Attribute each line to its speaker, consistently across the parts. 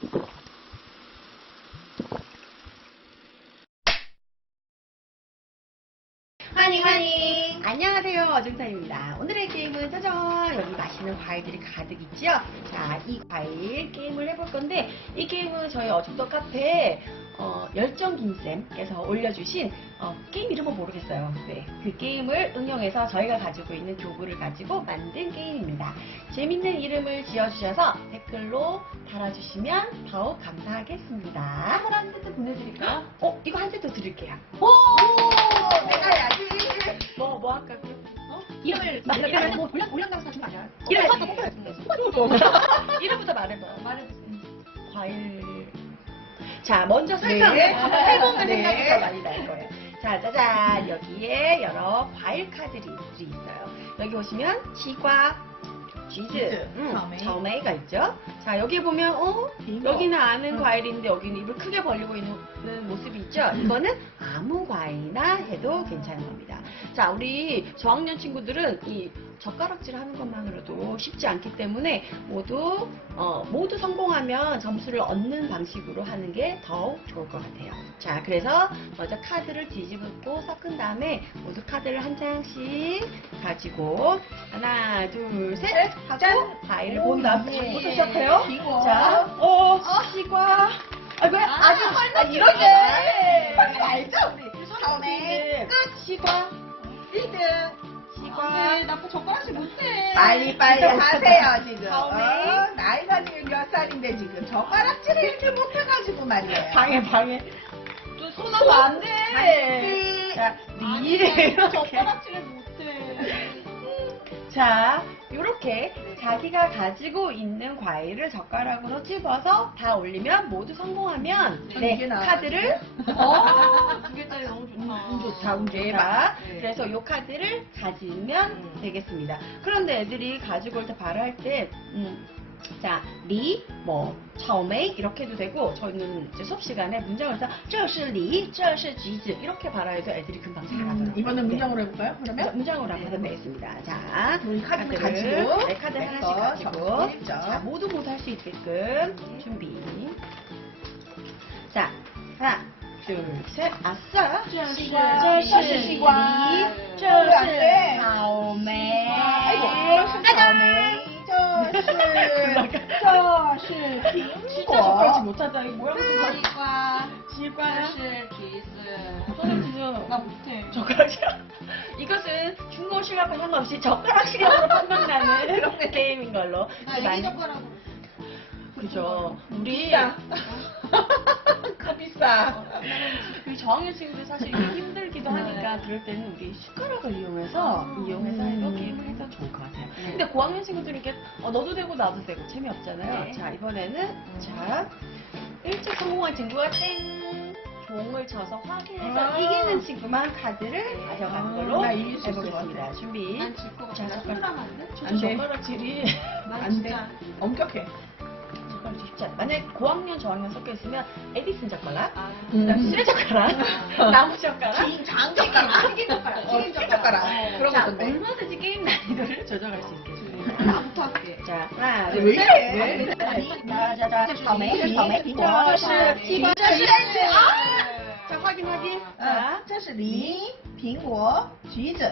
Speaker 1: 환영! 안녕하세요, 어중산입니다. 오늘의 게임은 짜잔! 여기 맛있는 과일들이 가득 있죠? 자, 이 과일 게임을 해볼 건데, 이 게임은 저희 어중도 카페에 열정김쌤께서 올려주신 게임 이름은 모르겠어요. 네, 그 게임을 응용해서 저희가 가지고 있는 교구를 가지고 만든 게임입니다. 재밌는 이름을 지어주셔서 댓글로 달아주시면 더욱 감사하겠습니다.
Speaker 2: 선물 한 세트 보내드릴까요?
Speaker 1: 이거 한 세트 드릴게요.
Speaker 2: 오!
Speaker 1: 내가 해야지. 뭐 할까?
Speaker 2: 이름을 뭐 올량강사 주면 아니야?
Speaker 1: 이름을
Speaker 2: 뽑아야지.
Speaker 1: 이름부터 말해봐요. 과일. 자, 먼저 설명.
Speaker 2: 네.
Speaker 1: 해보면
Speaker 2: 네.
Speaker 1: 생각이 더 많이 날 거예요. 자, 짜잔. 여기에 여러 과일 카드들이 있어요. 여기 보시면 지과, 쥐즈, 자오메이가 있죠. 자, 여기 보면 여기는 아는 과일인데 여기는 입을 크게 벌리고 있는 모습이 있죠. 이거는 아무 과일이나 해도 괜찮은 겁니다. 자, 우리 저학년 친구들은 이 젓가락질 하는 것만으로도 쉽지 않기 때문에 모두 성공하면 점수를 얻는 방식으로 하는 게 더욱 좋을 것 같아요. 자, 그래서 먼저 카드를 뒤집고 섞은 다음에 모두 카드를 한 장씩 가지고 하나, 둘, 셋 하고 과일을 본 다음에 부터 시작해요. 자, 시과. 왜 아주 이런데 알죠? 우리 처음에 시과 1등.
Speaker 2: 나 젓가락질 못해.
Speaker 3: 빨리 하세요 지금.
Speaker 1: 처음에.
Speaker 3: 나이가 지금 몇 살인데 지금 젓가락질을 이렇게 못해가지고 말이에요.
Speaker 1: 방해.
Speaker 2: 손하고 안 돼.
Speaker 1: 자,
Speaker 2: 젓가락질을 못해.
Speaker 1: 자, 요렇게 자기가 가지고 있는 과일을 젓가락으로 집어서 다 올리면 모두 성공하면
Speaker 3: 이게 나아요.
Speaker 1: 카드를
Speaker 2: 2개짜리 너무 좋다.
Speaker 3: 좋다, 운
Speaker 1: 봐.
Speaker 2: 네.
Speaker 1: 그래서 요 카드를 가지면 되겠습니다. 그런데 애들이 가지고 올 때 발할 때 자, 처음에 이렇게 해도 되고 저희는 이제 수업 시간에 문장을 해서 这是梨,这是橘子 이렇게 발화해도 애들이 금방 잘하더라고요.
Speaker 3: 이번엔 문장으로 해볼까요? 그러면
Speaker 1: 문장으로 한번 해보겠습니다. 자,
Speaker 3: 우리 카드를
Speaker 1: 카드를,
Speaker 3: 가지고
Speaker 1: 네, 카드 하나씩
Speaker 3: 거
Speaker 1: 가지고
Speaker 3: 적어주십시오.
Speaker 1: 자, 모두 할 수 있게끔 준비. 자, 하나, 둘, 셋, 아싸!
Speaker 2: 这是
Speaker 3: 这是西瓜
Speaker 1: 这是
Speaker 3: 안 돼.
Speaker 1: 草莓。
Speaker 3: 아이고, 这是草莓，这是苹
Speaker 1: 그렇지
Speaker 3: 果，
Speaker 1: 못하다. 이거 뭐라고
Speaker 2: 시과.
Speaker 1: 지과야?
Speaker 2: 这是橘子.
Speaker 1: 선생님,
Speaker 2: 나 못해.
Speaker 1: 젓가락질. 이것은 중고 실력과 상관없이 젓가락 실력으로 판명나는 그런 게임인 걸로.
Speaker 2: 나 애기 젓가락으로.
Speaker 1: 그죠. 우리
Speaker 3: 그 비싸.
Speaker 1: 우리 저학년 친구들 사실 이게 힘들기도 하니까 그럴 때는 우리 숟가락을 이용해서 해서 게임을 해도 좋을 것 같아요. 근데 고학년 친구들은 이렇게 너도 되고 나도 되고 재미없잖아요.
Speaker 2: 네.
Speaker 1: 자, 이번에는 자 일찍 성공한 친구가 땡 종을 쳐서 확인해서 이기는 친구만 카드를 가져가는 걸로
Speaker 3: 나 이길 수 있을 것
Speaker 1: 해보겠습니다. 준비.
Speaker 2: 난 질 것
Speaker 1: 자,
Speaker 2: 같아.
Speaker 1: 젓가락.
Speaker 2: 손하면 안 돼?
Speaker 3: 안 돼.
Speaker 1: 젓가락질이
Speaker 2: 난
Speaker 3: 안 돼.
Speaker 2: 진짜.
Speaker 3: 엄격해.
Speaker 1: 젓가락질 쉽지 않아. 만약에 고학년 저학년 섞여 있으면 에디슨 젓가락,
Speaker 2: 아.
Speaker 1: 그다음 쇠 젓가락, 나무 젓가락,
Speaker 3: 장젓가락,
Speaker 2: 튀김 젓가락.
Speaker 3: 튀김 젓가락. 그런
Speaker 1: 자,
Speaker 3: 거 좋네.
Speaker 1: 얼마든지 게임 난이도를 조정할 수 있겠습니다.
Speaker 2: 나부터 할게.
Speaker 1: 자, 하나,
Speaker 3: 왜
Speaker 1: 둘,
Speaker 3: 이래?
Speaker 1: 셋.
Speaker 3: 왜?
Speaker 1: 자, 草莓,这是西瓜,这是자, 확인. 자,
Speaker 3: 这是梨、苹果、橘子。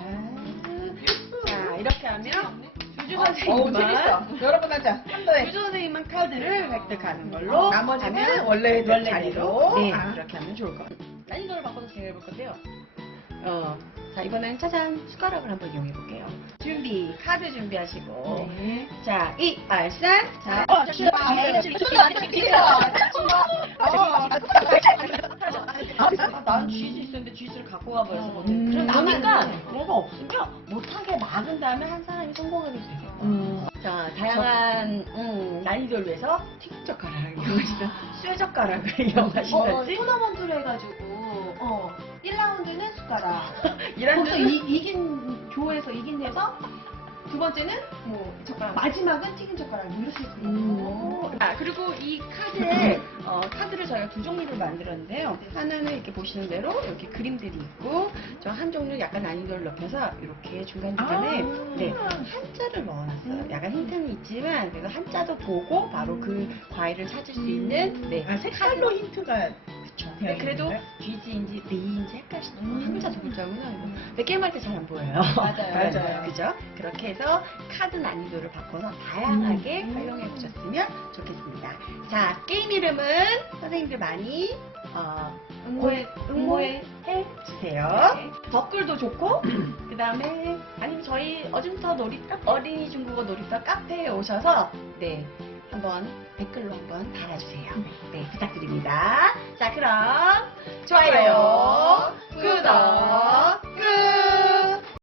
Speaker 1: 자, 이렇게 하면 주주
Speaker 3: 어우
Speaker 1: 선생님만
Speaker 3: 재밌어. 여러분 하자. 한 번에.
Speaker 1: 주주 선생님만 카드를 획득하는 걸로
Speaker 3: 나머지는
Speaker 1: 하면
Speaker 3: 원래
Speaker 1: 원래
Speaker 3: 자리로.
Speaker 1: 네,
Speaker 3: 아.
Speaker 1: 그렇게 하면 좋을 것 같아요. 난이도를 바꿔서 진행해 볼 건데요. 자, 이번엔 짜잔 숟가락을 한번 이용해 볼게요. 준비, 카드 준비하시고.
Speaker 3: 네.
Speaker 1: 자, 1, 2, 3. 자, 난 쥐즈 있었는데 쥐즈를 갖고 가버려서 못해. 그럼 나니까 내가 없으면 못하게 막은 다음에 한 사람이 성공하게 되겠다. 자, 다양한 난이도를 위해서 튀김젓가락을 이용하시든 쇠젓가락을 이용하시든지
Speaker 2: 토너먼트로 해가지고 1라운드는 숟가락.
Speaker 1: 이런
Speaker 2: 거기서 이긴 조에서 이긴 데서 두 번째는 뭐 젓가락. 마지막은 튀김 젓가락. 뭐 이렇게 해서.
Speaker 1: 그리고 이 카드에 카드를 저희가 두 종류로 만들었는데요. 하나는 이렇게 보시는 대로 이렇게 그림들이 있고, 저 한 종류 약간 난이도를 높여서 이렇게 중간중간에 네, 한자를 넣어놨어요. 약간 힌트는 있지만 그래서 한자도 보고 바로 그 과일을 찾을 수 있는 네,
Speaker 3: 색깔로 힌트가
Speaker 1: 그쵸.
Speaker 3: 되어
Speaker 1: 그래도
Speaker 3: 있는데?
Speaker 1: 쥐지인지 네인지 헷갈리시죠? 한 글자 두 글자구나. 이거. 근데 게임할 때 잘 안 보여요.
Speaker 3: 맞아요.
Speaker 1: 그죠? 그렇게 해서 카드 난이도를 바꿔서 다양하게 활용해 보셨으면 좋겠습니다. 자, 게임 이름은 선생님들 많이 응모해 주세요. 댓글도 좋고, 그 다음에 아니면 저희 어중터 놀이터 어린이 중국어 놀이터 카페에 오셔서 네 한번 댓글로 한번 달아주세요. 네 부탁드립니다. 자 그럼 좋아요, 구독.